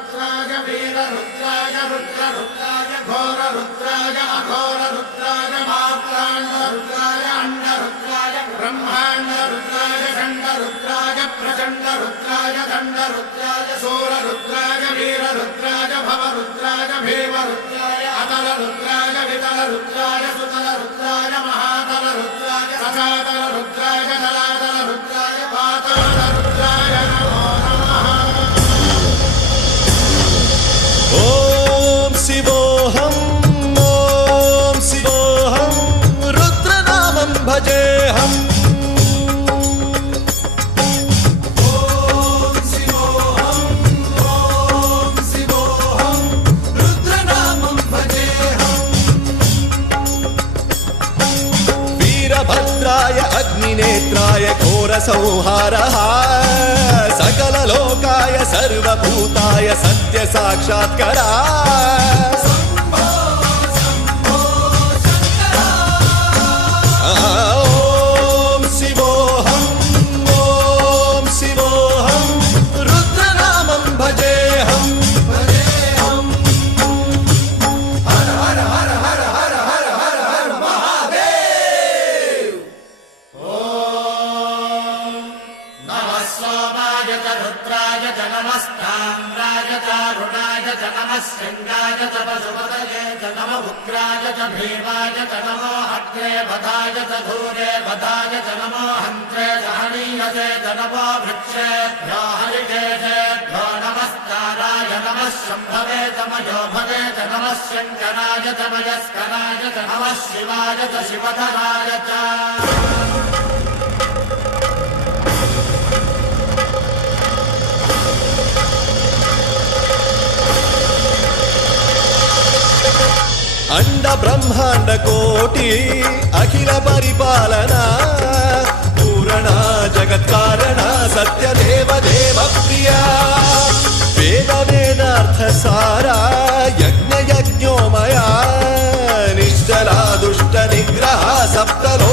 रुद्राय वीर रुद्राय रुद्र रुद्राय घोर रुद्राय अघोर रुद्राय मात्रांड रुद्राय अंड रुद्राय ब्रह्मांड रुद्राय खंड रुद्राय प्रचंड रुद्राय दंड रुद्राय सूर रुद्राय वीर रुद्राय भव रुद्राय भीम रुद्राय अतल रुद्राय वितल रुद्राय सुतल रुद्राय महातल रुद्राय सचातल रुद्राय जलातल रुद्राय पाताल रुद्राय नमो नमः। ओम शिवोऽहं रुद्रनामं भजेऽहम्। वीरभद्राय अग्निनेत्राय घोरसंहारः सकललोकाय सर्वभूताय सत्यसाक्षात्करा। ॐ शिवोऽहं रुद्रनामं भजेऽहम्। रुद्राय च नमस्ताम्राय च रुणाय च नमः शृङ्गाय च पशुपतये च नमः उग्राय च भीमाय च नमो अग्रे वधाय च धूरे वधाय च नमो हन्त्रे च हनीयसे च नमो वृक्षेभ्यो हरिकेशेभ्यो नमस्काराय नमः शम्भवे च मयोभवे च नमः शङ्कराय च मयस्कराय च नमः शिवाय च शिवधराय च। अंड ब्रह्मांड कोटि अखिल परिपालना पूरणा जगत्कारणा सत्यदेव देव प्रिया वेद वेदार्थ सारा यज्ञ यज्ञोमया निश्चला दुष्ट निग्रह सप्तलो